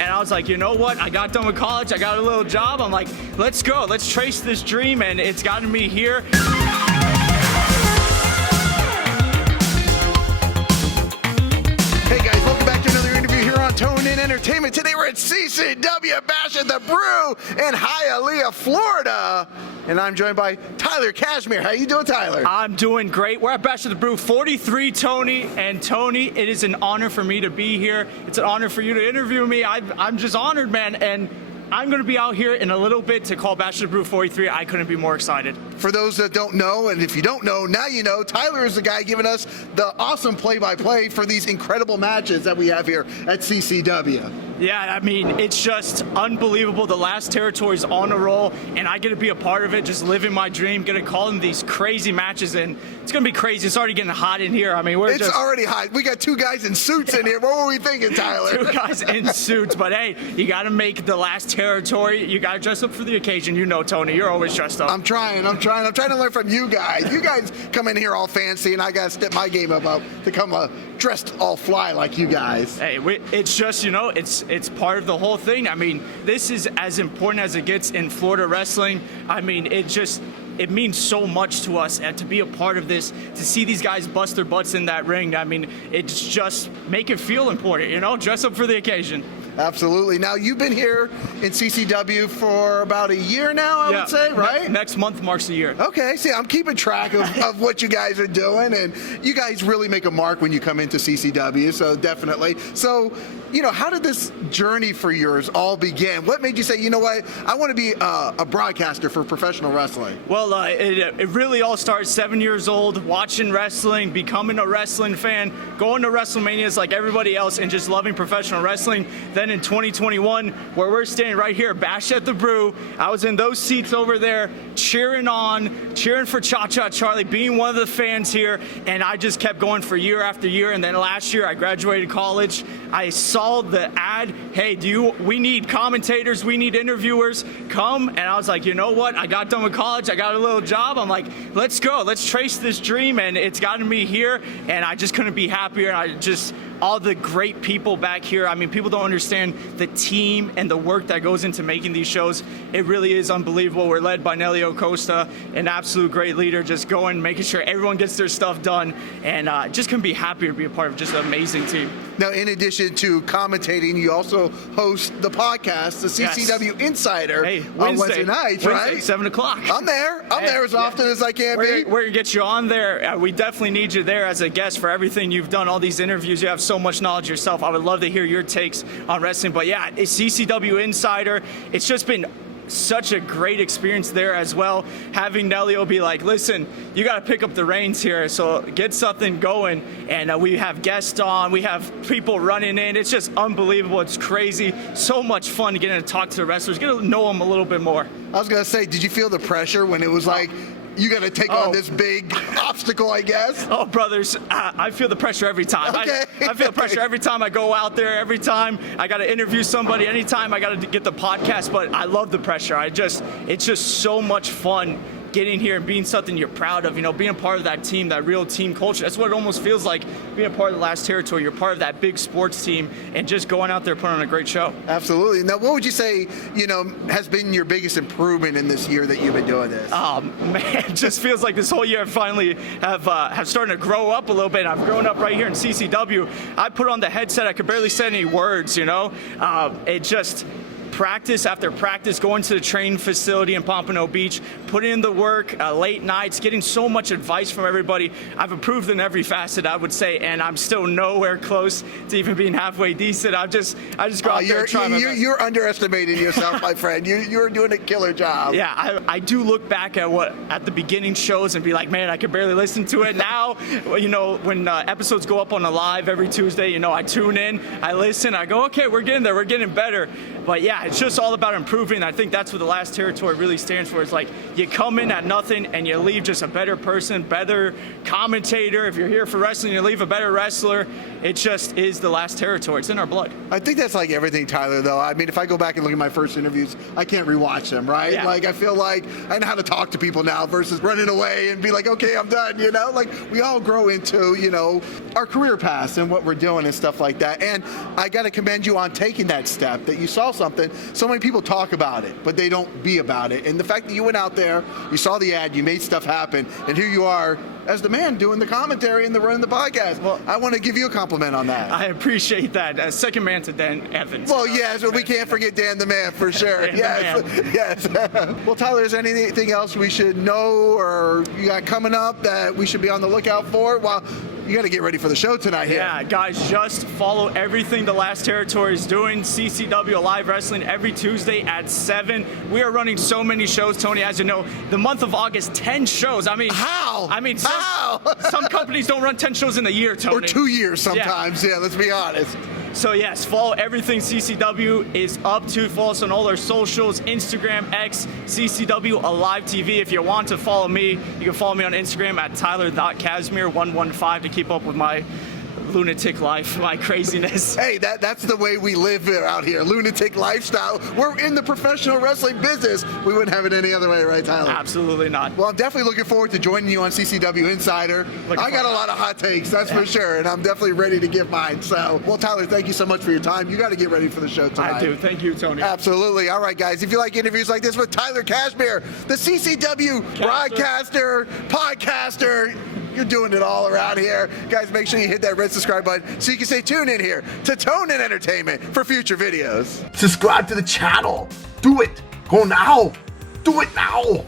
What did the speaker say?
and I was like, you know what? I got done with college. I got a little job. I'm like, let's go. Let's trace this dream, and it's gotten me here. Hey guys, welcome back to another interview here on Tone In Entertainment. Today we're at CCW Bash at the Brew in Hialeah, Florida. And I'm joined by Tyler Kasmir. How you doing, Tyler? I'm doing great. We're at Bash at the Brew 43, Tony. And Tony, it is an honor for me to be here. It's an honor for you to interview me. I'm just honored, man. And I'm going to be out here in a little bit to call Bash at the Brew 43. I couldn't be more excited. For those that don't know, and if you don't know, now you know, Tyler is the guy giving us the awesome play-by-play for these incredible matches that we have here at CCW. Yeah, I mean, it's just unbelievable. The last territory's on a roll, and I get to be a part of it, just living my dream, getting called in these crazy matches, and it's going to be crazy. It's already getting hot in here. I mean, it's already hot. We got two guys in suits in here. What were we thinking, Tyler? Two guys in suits, but hey, you got to make the last territory. You got to dress up for the occasion. You know, Tony, you're always dressed up. I'm trying to learn from you guys. You guys come in here all fancy, and I got to step my game up to come dressed all fly like you guys. Hey, it's just, you know, it's part of the whole thing. I mean, this is as important as it gets in Florida wrestling. I mean, it means so much to us, and to be a part of this, to see these guys bust their butts in that ring. I mean, it's just make it feel important, you know, dress up for the occasion. Absolutely. Now, you've been here in CCW for about a year now, I would say, right? Next month marks a year. Okay. See, I'm keeping track of what you guys are doing, and you guys really make a mark when you come into CCW, so definitely. So, you know, how did this journey for yours all begin? What made you say, you know what, I want to be a broadcaster for professional wrestling? Well, it really all started 7 years old, watching wrestling, becoming a wrestling fan, going to WrestleManias like everybody else, and just loving professional wrestling. Then in 2021, where we're standing right here, Bash at the Brew, I was in those seats over there, cheering for Cha-Cha Charlie, being one of the fans here, and I just kept going for year after year. And then last year, I graduated college. I saw the ad, hey, we need commentators, we need interviewers, come. And I was like, you know what? I got done with college, I got a little job. I'm like, let's go, let's trace this dream, and it's gotten me here, and I just couldn't be happier. And all the great people back here. I mean, people don't understand the team and the work that goes into making these shows. It really is unbelievable. We're led by Nelio Costa, an absolute great leader, just going, making sure everyone gets their stuff done, and just couldn't be happier to be a part of just an amazing team. Now, in addition to commentating, you also host the podcast, the CCW Insider, on Wednesday nights, right? 7 o'clock. I'm there as often as I can be. We're going to get you on there. We definitely need you there as a guest for everything you've done, all these interviews. You have so much knowledge yourself. I would love to hear your takes on wrestling. But yeah, it's CCW Insider. It's just been such a great experience there as well. Having Nelio be like, listen, you got to pick up the reins here, so get something going. And we have guests on, we have people running in. It's just unbelievable. It's crazy. So much fun getting to talk to the wrestlers, get to know them a little bit more. I was going to say, did you feel the pressure when it was like, you got to take on this big obstacle, I guess? Oh, brothers, I feel the pressure every time. Okay. I feel the pressure every time I go out there, every time I got to interview somebody, anytime I got to get the podcast, but I love the pressure. It's just so much fun getting here and being something you're proud of, you know, being a part of that team, that real team culture. That's what it almost feels like, being a part of the last territory. You're part of that big sports team and just going out there putting on a great show. Absolutely. Now, what would you say, you know, has been your biggest improvement in this year that you've been doing this? Oh, man, it just feels like this whole year I finally have started to grow up a little bit. I've grown up right here in CCW. I put on the headset, I could barely say any words, you know. It just... practice after practice, going to the training facility in Pompano Beach, putting in the work, late nights, getting so much advice from everybody. I've improved in every facet, I would say, and I'm still nowhere close to even being halfway decent. I just go out there and try my best. You're underestimating yourself, my friend. You're doing a killer job. Yeah, I do look back at the beginning shows and be like, man, I could barely listen to it. Now, you know, when episodes go up on a live every Tuesday, you know, I tune in, I listen, I go, okay, we're getting there, we're getting better. But yeah, Yeah, it's just all about improving. I think that's what the last territory really stands for. It's like you come in at nothing and you leave just a better person, better commentator. If you're here for wrestling, you leave a better wrestler. It just is the last territory. It's in our blood. I think that's like everything, Tyler, though. I mean, if I go back and look at my first interviews, I can't rewatch them, right? Yeah. Like, I feel like I know how to talk to people now versus running away and be like, okay, I'm done, you know? Like, we all grow into, you know, our career paths and what we're doing and stuff like that. And I got to commend you on taking that step, that you saw something. So many people talk about it, but they don't be about it. And the fact that you went out there, you saw the ad, you made stuff happen, and here you are as the man doing the commentary and running the podcast. Well, I want to give you a compliment on that. I appreciate that. Second man to Dan Evans. Well, yes, but we can't forget Dan the man for sure. Dan Yes. Well, Tyler, is there anything else we should know or you got coming up that we should be on the lookout for? Well, you got to get ready for the show tonight here. Yeah, guys, just follow everything the last territory is doing. CCW Live Wrestling every Tuesday at 7. We are running so many shows, Tony, as you know. The month of August, 10 shows. I mean, how? I mean, how? Some companies don't run 10 shows in a year, Tony. Or 2 years sometimes. Yeah, let's be honest. So yes, follow everything CCW is up to. Follow us on all our socials, Instagram, X, CCW Alive TV. If you want to follow me, you can follow me on Instagram at Tyler.Kasmir115 to keep up with my lunatic life, my craziness. Hey, that's the way we live out here, lunatic lifestyle. We're in the professional wrestling business. We wouldn't have it any other way, right, Tyler? Absolutely not. Well, I'm definitely looking forward to joining you on CCW Insider. I got a lot of hot takes, that's for sure, and I'm definitely ready to give mine. So, well, Tyler, thank you so much for your time. You got to get ready for the show tonight. I do. Thank you, Tony. Absolutely. All right, guys, if you like interviews like this with Tyler Kasmir, the CCW broadcaster, podcaster, you're doing it all around here. Guys, make sure you hit that red subscribe button so you can stay tuned in here to Tone and Entertainment for future videos. Subscribe to the channel. Do it. Go now. Do it now.